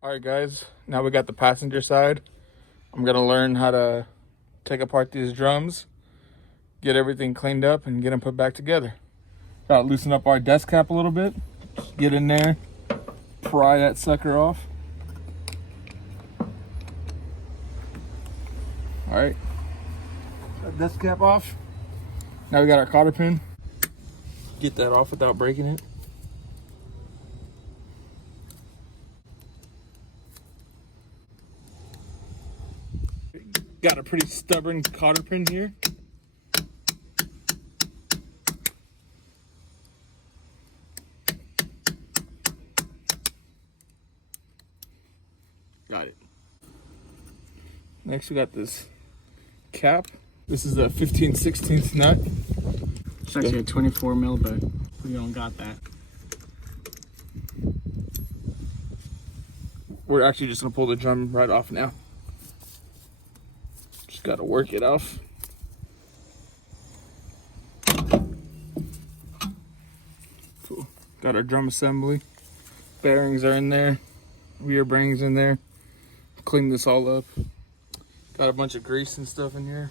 All right, guys, now we got the passenger side. I'm gonna learn how to take apart these drums, get everything cleaned up, and get them put back together. Gotta loosen up our desk cap a little bit. Get in there, pry that sucker off. All right, that desk cap off. Now we got our cotter pin. Get that off without breaking it. Got a pretty stubborn cotter pin here. Got it. Next we got this cap. This is a 15/16 nut. It's actually a 24 mil, but we don't got that. We're actually just gonna pull the drum right off now. Just gotta work it off. Cool. Got our drum assembly. Bearings are in there. Rear bearings in there. Clean this all up. Got a bunch of grease and stuff in here.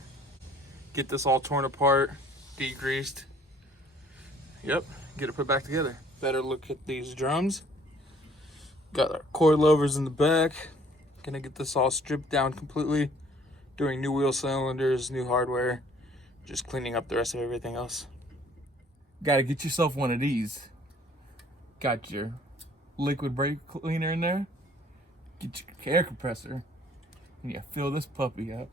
Get this all torn apart, degreased. Yep, get it put back together. Better look at these drums. Got our coilovers in the back. Gonna get this all stripped down completely. Doing new wheel cylinders, new hardware. Just cleaning up the rest of everything else. Gotta get yourself one of these. Got your liquid brake cleaner in there. Get your air compressor. And you fill this puppy up.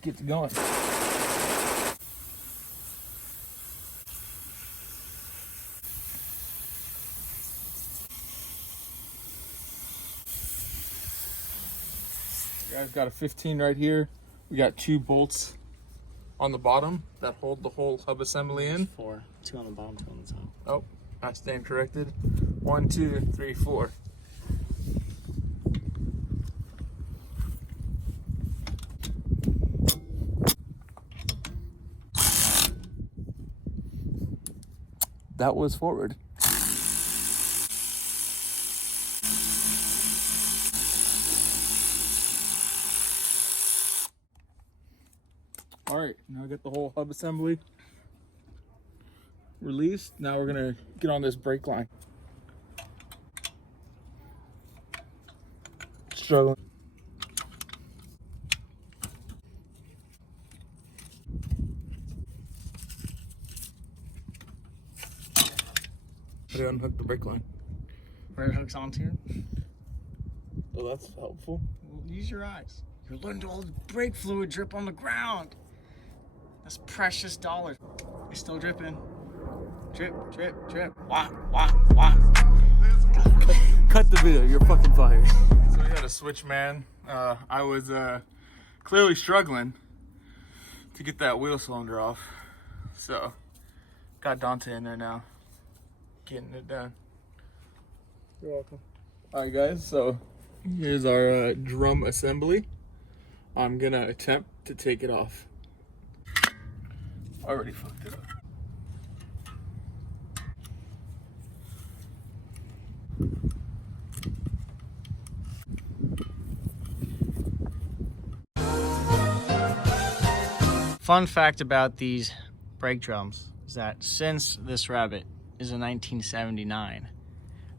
Get it going. Guys, got a 15 right here. We got 2 bolts on the bottom that hold the whole hub assembly in. 4. 2 on the bottom, 2 on the top. Oh, I stand corrected. 1, 2, 3, 4. That was forward. All right, now I got the whole hub assembly released. Now we're gonna get on this brake line. Struggling. How do you unhook the brake line? Where it hooks onto you? Oh, that's helpful. Well, use your eyes. You're letting all the brake fluid drip on the ground. That's precious dollars. It's still dripping. Drip, drip, drip. Wah, wah, wah. Cut the video, you're fucking fired. So we had a switch, man. I was clearly struggling to get that wheel cylinder off. So, got Dante in there now, getting it done. You're welcome. All right, guys, so here's our drum assembly. I'm gonna attempt to take it off. Already fucked it up. Fun fact about these brake drums is that since this rabbit is in 1979,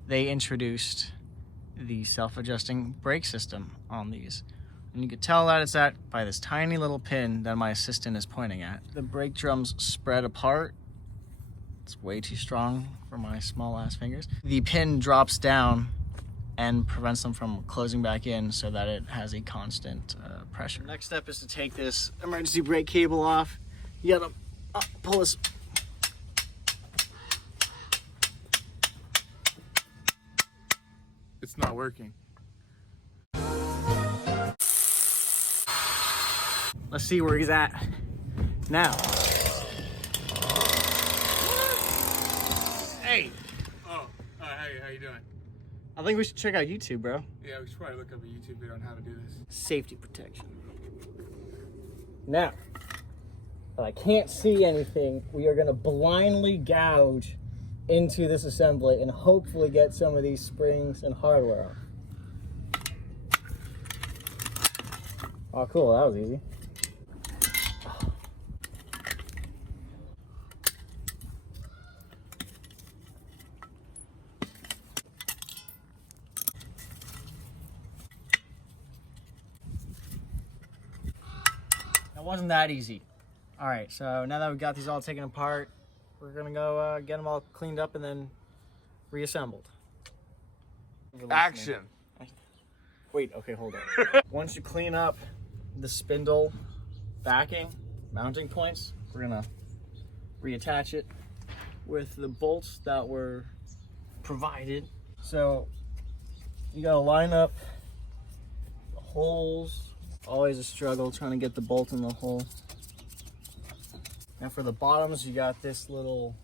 they introduced the self-adjusting brake system on these. And you can tell that it's at by this tiny little pin that my assistant is pointing at. The brake drums spread apart. It's way too strong for my small ass fingers. The pin drops down and prevents them from closing back in so that it has a constant pressure. Next step is to take this emergency brake cable off. You gotta pull this. It's not working. Let's see where he's at now. Hey! Oh, hey, how you doing? I think we should check out YouTube, bro. Yeah, we should probably look up a YouTube video on how to do this. Safety protection. Now, if I can't see anything, we are gonna blindly gouge into this assembly and hopefully get some of these springs and hardware off. Oh, cool, that was easy. That wasn't that easy. All right, so now that we've got these all taken apart, we're gonna go get them all cleaned up and then reassembled. Action. Wait, okay, hold on. Once you clean up the spindle backing, mounting points, we're gonna reattach it with the bolts that were provided. So you gotta line up the holes. Always a struggle trying to get the bolt in the hole. Now for the bottoms, you got this little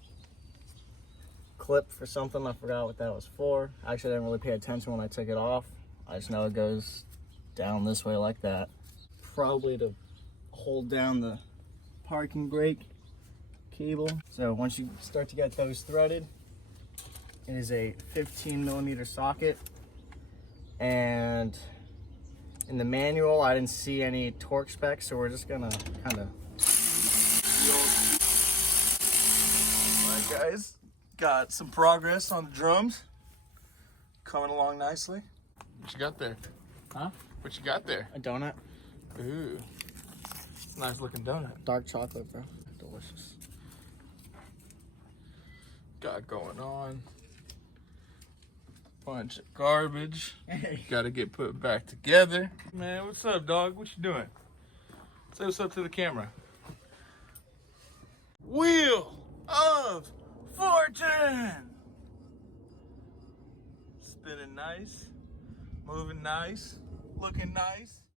clip for something. I forgot what that was for. Actually, I didn't really pay attention when I took it off. I just know it goes down this way like that. Probably to hold down the parking brake cable. So once you start to get those threaded, it is a 15mm socket. And in the manual, I didn't see any torque specs, so we're just gonna kind of... Alright guys, got some progress on the drums. Coming along nicely. What you got there? Huh? What you got there? A donut. Ooh. Nice looking donut. Dark chocolate, bro. Delicious. Got going on. Bunch of garbage. Gotta get put back together. Man, what's up, dog? What you doing? Say what's up to the camera. Wheel of Fortune! Spinning nice, moving nice, looking nice.